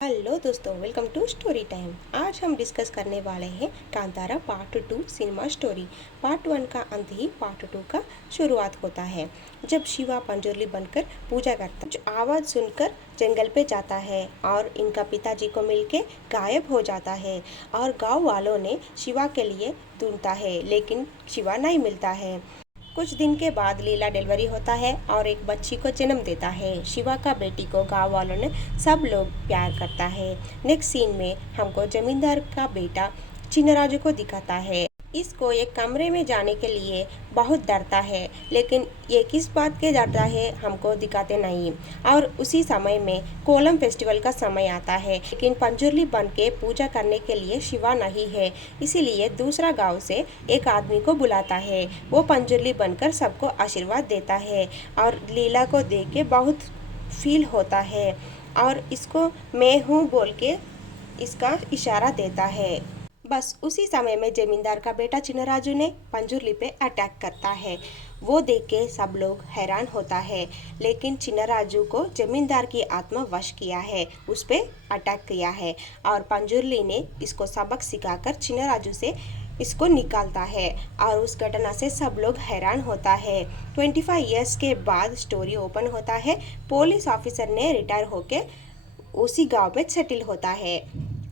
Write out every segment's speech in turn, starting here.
Hello दोस्तों, welcome to story time. आज हम डिस्कस करने वाले हैं Kantara part 2 cinema story. Part 1 का अंत ही पार्ट 2 का शुरुआत होता है, जब शिवा पंजुर्ली बनकर पूजा करता है। जो आवाज़ सुनकर जंगल पे जाता है और इनका पिताजी को मिलके गायब हो जाता है और गांव वालों ने शिवा के लिए ढूंढता है, लेकिन शिवा नहीं मिलता है। कुछ दिन के बाद लीला डिलीवरी होता है और एक बच्ची को जन्म देता है। शिवा का बेटी को गांव वालों ने सब लोग प्यार करता है। नेक्स्ट सीन में हमको जमींदार का बेटा चिन्नराजू को दिखाता है। इसको एक कमरे में जाने के लिए बहुत डरता है, लेकिन ये किस बात के डरता है हमको दिखाते नहीं। और उसी समय में कोलम फेस्टिवल का समय आता है, लेकिन पंजुर्ली बन के पूजा करने के लिए शिवा नहीं है, इसीलिए दूसरा गांव से एक आदमी को बुलाता है। वो पंजुर्ली बनकर सबको आशीर्वाद देता है और लीला को देख के बहुत फील होता है और इसको मैं हूँ बोल के इसका इशारा देता है। बस उसी समय में जमींदार का बेटा चिन्नराजू ने पंजुर्ली पे अटैक करता है। वो देख के सब लोग हैरान होता है, लेकिन चिन्नराजू को जमींदार की आत्मा वश किया है, उस पे अटैक किया है और पंजुर्ली ने इसको सबक सिखाकर चिन्नराजू से इसको निकालता है और उस घटना से सब लोग हैरान होता है। 25 इयर्स के बाद स्टोरी ओपन होता है। पुलिस ऑफिसर ने रिटायर होके उसी गांव में सेटल होता है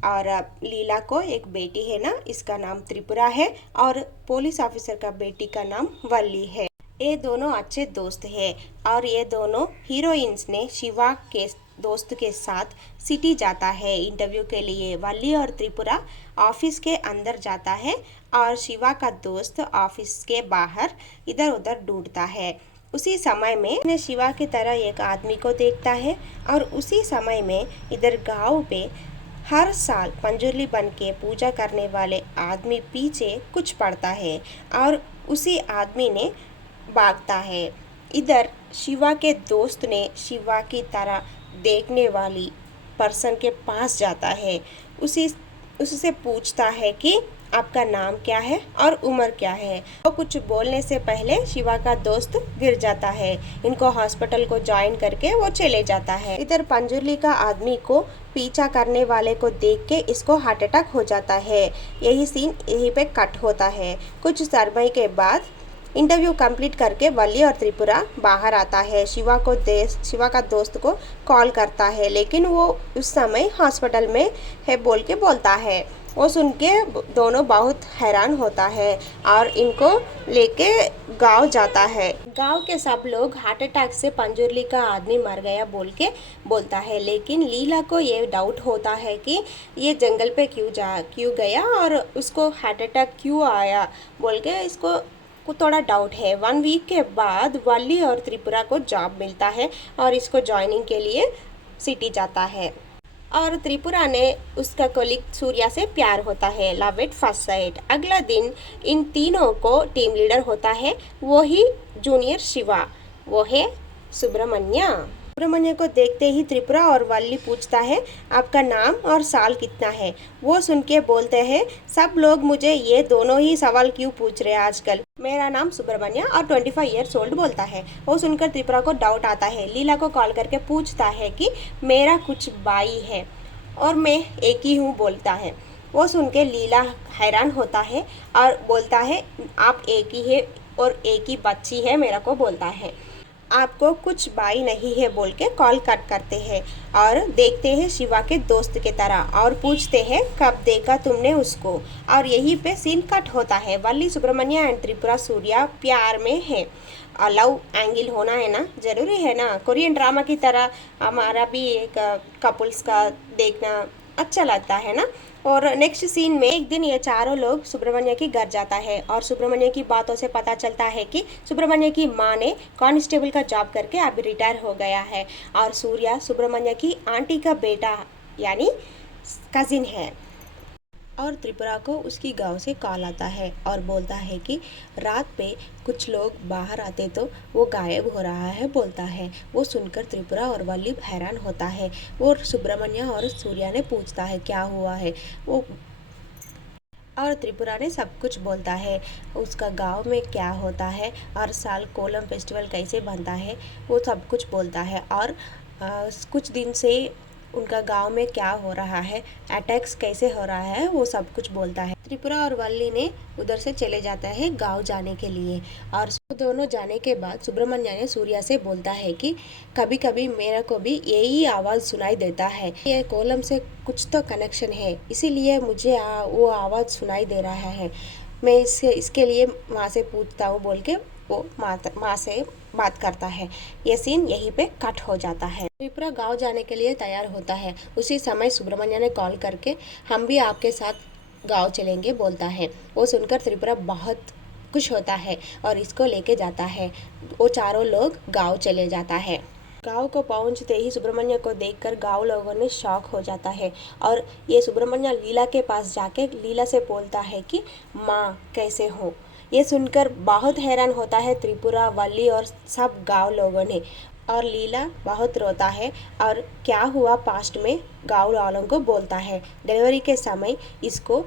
और लीला को एक बेटी है ना, इसका नाम त्रिपुरा है और पुलिस ऑफिसर का बेटी का नाम वल्ली है। ये दोनों अच्छे दोस्त हैं और ये दोनों हीरोइंस ने शिवा के दोस्त के साथ सिटी जाता है इंटरव्यू के लिए। वल्ली और त्रिपुरा ऑफिस के अंदर जाता है और शिवा का दोस्त ऑफिस के बाहर इधर उधर ढूंढता है। उसी समय में शिवा की तरह एक आदमी को देखता है और उसी समय में इधर गांव पे हर साल पंजुर्ली बन के पूजा करने वाले आदमी पीछे कुछ पड़ता है और उसी आदमी ने भागता है। इधर शिवा के दोस्त ने शिवा की तरह देखने वाली पर्सन के पास जाता है। उससे पूछता है कि आपका नाम क्या है और उम्र क्या है। वो कुछ बोलने से पहले शिवा का दोस्त गिर जाता है। इनको हॉस्पिटल को ज्वाइन करके वो चले जाता है। इधर पंजुर्ली का आदमी को पीछा करने वाले को देख के इसको हार्ट अटैक हो जाता है। यही सीन यहीं पे कट होता है। कुछ समय के बाद इंटरव्यू कंप्लीट करके वल्ली और त्रिपुरा बाहर आता है। शिवा का दोस्त को कॉल करता है, लेकिन वो उस समय हॉस्पिटल में है बोल के बोलता है। वो सुन के दोनों बहुत हैरान होता है और इनको लेके गांव जाता है। गांव के सब लोग हार्ट अटैक से पंजुर्ली का आदमी मर गया बोल के बोलता है, लेकिन लीला को ये डाउट होता है कि ये जंगल पे क्यों गया और उसको हार्ट अटैक क्यों आया बोल के इसको थोड़ा डाउट है। 1 वीक के बाद वल्ली और त्रिपुरा को जॉब मिलता है और इसको ज्वाइनिंग के लिए सिटी जाता है और त्रिपुरा ने उसका कोलिग सूर्या से प्यार होता है, लव एट फर्स्ट साइट। अगला दिन इन तीनों को टीम लीडर होता है, वो ही जूनियर शिवा, वो है सुब्रमण्य को देखते ही त्रिपुरा और वल्ली पूछता है आपका नाम और साल कितना है। वो सुन के बोलते हैं सब लोग मुझे ये दोनों ही सवाल क्यों पूछ रहे हैं आजकल, मेरा नाम सुब्रमण्य और 25 ईयर्स ओल्ड बोलता है। वो सुनकर त्रिपुरा को डाउट आता है। लीला को कॉल करके पूछता है कि मेरा कुछ भाई है और मैं एक ही हूँ बोलता है। वो सुन के लीला हैरान होता है और बोलता है आप एक ही है और एक ही बच्ची है मेरा को बोलता है, आपको कुछ भाई नहीं है बोल के कॉल कट करते हैं और देखते हैं शिवा के दोस्त के तरह और पूछते हैं कब देखा तुमने उसको। और यहीं पे सीन कट होता है। वल्ली सुब्रमण्य एंड त्रिपुरा सूर्या प्यार में है। लव एंगल होना है ना, जरूरी है ना, कोरियन ड्रामा की तरह हमारा भी एक कपल्स का देखना अच्छा लगता है ना। और नेक्स्ट सीन में एक दिन ये चारों लोग सुब्रमण्य के घर जाता है और सुब्रमण्य की बातों से पता चलता है कि सुब्रमण्य की माँ ने कांस्टेबल का जॉब करके अभी रिटायर हो गया है और सूर्या सुब्रमण्य की आंटी का बेटा यानी कजिन है। और त्रिपुरा को उसकी गांव से कॉल आता है और बोलता है कि रात पे कुछ लोग बाहर आते तो वो गायब हो रहा है बोलता है। वो सुनकर त्रिपुरा और वल्ली हैरान होता है। वो सुब्रमण्य और सूर्या ने पूछता है क्या हुआ है वो, और त्रिपुरा ने सब कुछ बोलता है, उसका गांव में क्या होता है, हर साल कोलम फेस्टिवल कैसे बनता है, वो सब कुछ बोलता है। और कुछ दिन से उनका गांव में क्या हो रहा है, अटैक्स कैसे हो रहा है, वो सब कुछ बोलता है। त्रिपुरा और वल्ली ने उधर से चले जाता है गांव जाने के लिए। और दोनों जाने के बाद सुब्रमण्य ने सूर्या से बोलता है कि कभी कभी मेरे को भी यही आवाज़ सुनाई देता है, ये कोलम से कुछ तो कनेक्शन है, इसीलिए मुझे वो आवाज़ सुनाई दे रहा है। मैं इसके लिए माँ से पूछता हूँ बोल के वो माँ से बात करता है। ये सीन यहीं पे कट हो जाता है। त्रिपुरा गांव जाने के लिए तैयार होता है। उसी समय सुब्रमण्य ने कॉल करके हम भी आपके साथ गांव चलेंगे बोलता है। वो सुनकर त्रिपुरा बहुत खुश होता है और इसको लेके जाता है। वो चारों लोग गांव चले जाता है। गांव को पहुंचते ही सुब्रमण्य को देखकर गांव लोगों ने शॉक हो जाता है और ये सुब्रमण्य लीला के पास जाके लीला से बोलता है कि माँ कैसे हो। ये सुनकर बहुत हैरान होता है त्रिपुरा, वल्ली और सब गांव लोगों ने। और लीला बहुत रोता है और क्या हुआ पास्ट में गांव वालों को बोलता है। डिलीवरी के समय इसको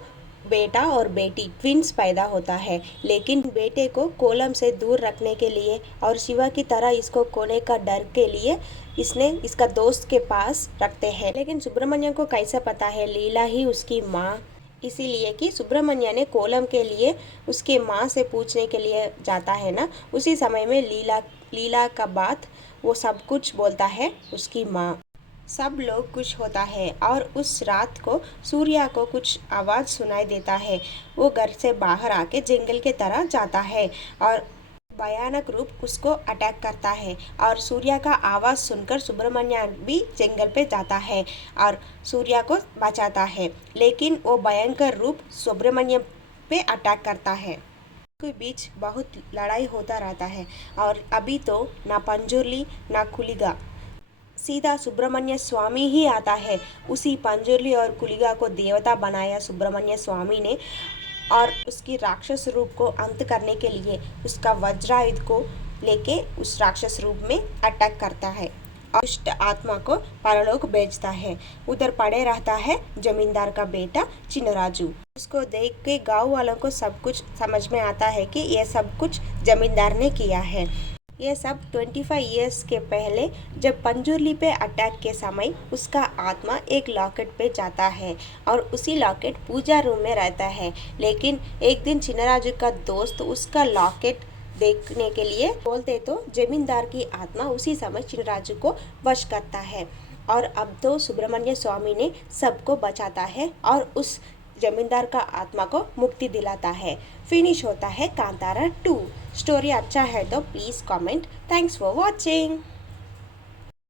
बेटा और बेटी ट्विंस पैदा होता है, लेकिन बेटे को कोलम से दूर रखने के लिए और शिवा की तरह इसको खोने का डर के लिए इसने इसका दोस्त के पास रखते हैं। लेकिन सुब्रमण्य को कैसे पता है लीला ही उसकी माँ, इसीलिए कि सुब्रमण्य ने कोलम के लिए उसके माँ से पूछने के लिए जाता है ना, उसी समय में लीला का बात वो सब कुछ बोलता है उसकी माँ। सब लोग खुश होता है और उस रात को सूर्या को कुछ आवाज़ सुनाई देता है। वो घर से बाहर आके जंगल के तरह जाता है और भयानक रूप उसको अटैक करता है। और सूर्या का आवाज़ सुनकर सुब्रमण्य भी जंगल पे जाता है और सूर्या को बचाता है, लेकिन वो भयंकर रूप सुब्रमण्य पे अटैक करता है। के बीच बहुत लड़ाई होता रहता है और अभी तो ना पंजुर्ली ना कुलिगा, सीधा सुब्रमण्य स्वामी ही आता है। उसी पंजुर्ली और कुलिगा को देवता बनाया सुब्रमण्य स्वामी ने और उसकी राक्षस रूप को अंत करने के लिए उसका वज्रायुध को लेके उस राक्षस रूप में अटैक करता है और दुष्ट आत्मा को परलोक भेजता है। उधर पड़े रहता है जमींदार का बेटा चिनराजू। उसको देख के गांव वालों को सब कुछ समझ में आता है कि यह सब कुछ जमींदार ने किया है। ये सब 25 इयर्स के पहले जब पंजुर्ली पे अटैक के समय उसका आत्मा एक लॉकेट पे जाता है और उसी लॉकेट पूजा रूम में रहता है। लेकिन एक दिन चिनराजू का दोस्त उसका लॉकेट देखने के लिए बोलते तो जमींदार की आत्मा उसी समय चिनराजू को वश करता है और अब तो सुब्रमण्य स्वामी ने सबको बचाता है और उस जमींदार का आत्मा को मुक्ति दिलाता है। फिनिश होता है कांतारा 2। स्टोरी अच्छा है तो please comment. Thanks for watching.